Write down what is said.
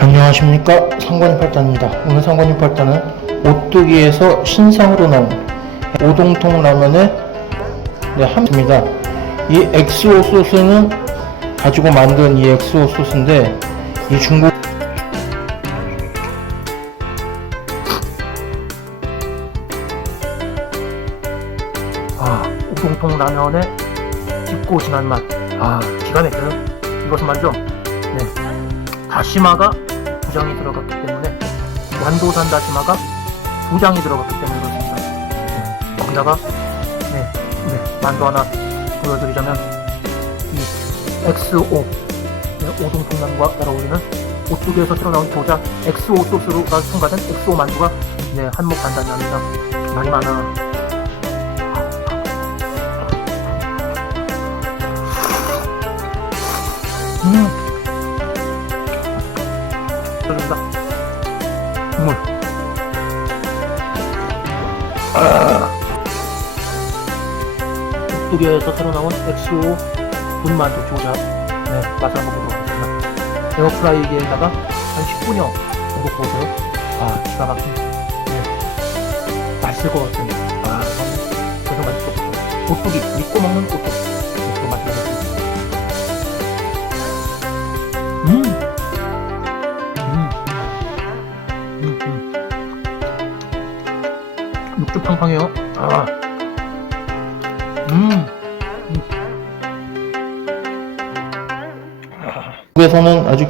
안녕하십니까 상관이 팔단입니다 오늘 상관이 팔단은 오뚜기에서 신상으로 나온 오동통 라면의 네, 함입니다 이 엑스오 소스는 가지고 만든 이 엑스오 소스인데 이 중국 아 오동통 라면의 깊고 진한 맛. 아 기가 막혀요. 이것은 말이죠. 네 다시마가 두 장이 들어갔기 때문에 완도산 다시마가 두 장이 들어갔기 때문에 그렇습니다. 네, 거기다가 네, 네 만두 하나 보여드리자면 이 XO 네, 오동통 만두와 잘 어울리는 오뚜기에서 틀어나온 조작 XO 소스로가 첨가된 XO 만두가 네 한몫 단단합니다. 말이 많아. 음. 국물. 아. 뚝뚝이에서 새로 나온 엑스오 분만두 조작. 네, 맛을 한번 보도록 하겠습니다. 에어프라이기에다가 한 10분여 정도 구워서요. 아, 기가 막힌. 네. 맛있을 것 같습니다. 아, 저는 것 같아요. 오뚜기, 믿고 먹는 오뚜기. 이렇게 맛있을 육즙 팡팡해요. 아. 음. 음. 한국에서는 아주